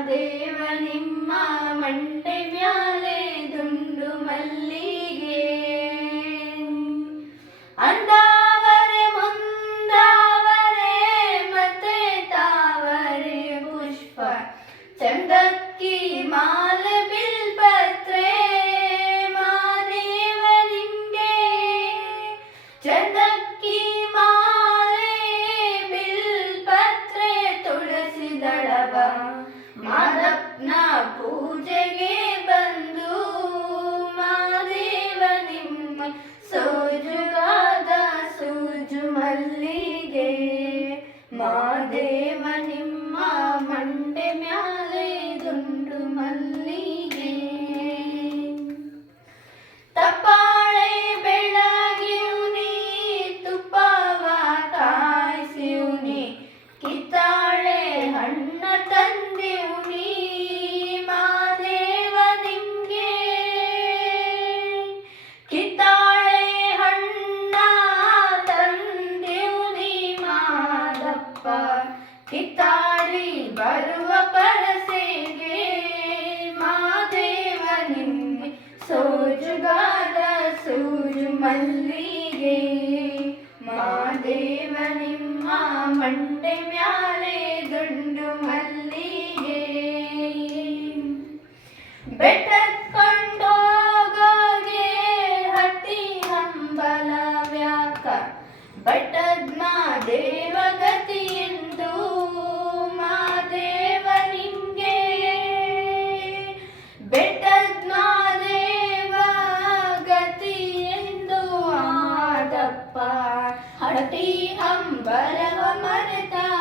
ಮಾದೇವ ನಿಮ್ಮ ಮಂಡೆ ಮ್ಯಾಲೆ ದುಂಡು ಮಲ್ಲಿಗೆ. ಅಂದಾವರೆ ಮುಂದಾವರೆ ಮತ್ತೆ ತಾವರೆ ಪುಷ್ಪ. ಚಂದಕ್ಕಿ ಮಾಲ ಬಿಲ್ಪತ್ರೆ ಬರುವ ಪರಸೆಗೆ ಮಾದೇವ ನಿಂಗೆ ಸೋಜುಗಾದ ಸೂಜು ಮಲ್ಲಿಗೆ. ಮಾದೇವ ನಿಮ್ಮ ಮಂಡೆ ಮ್ಯಾಲೆ ದುಂಡು ಮಲ್ಲಿಗೆ. ಬೆಟ್ಟಕೊಂಡೋಗೋಗೆ ಹತ್ತಿ ಹಂಬಲ ವ್ಯಾಕ. ಬಟ್ಟದ್ ಮಾದೇವ સતી અંબરવ મરતા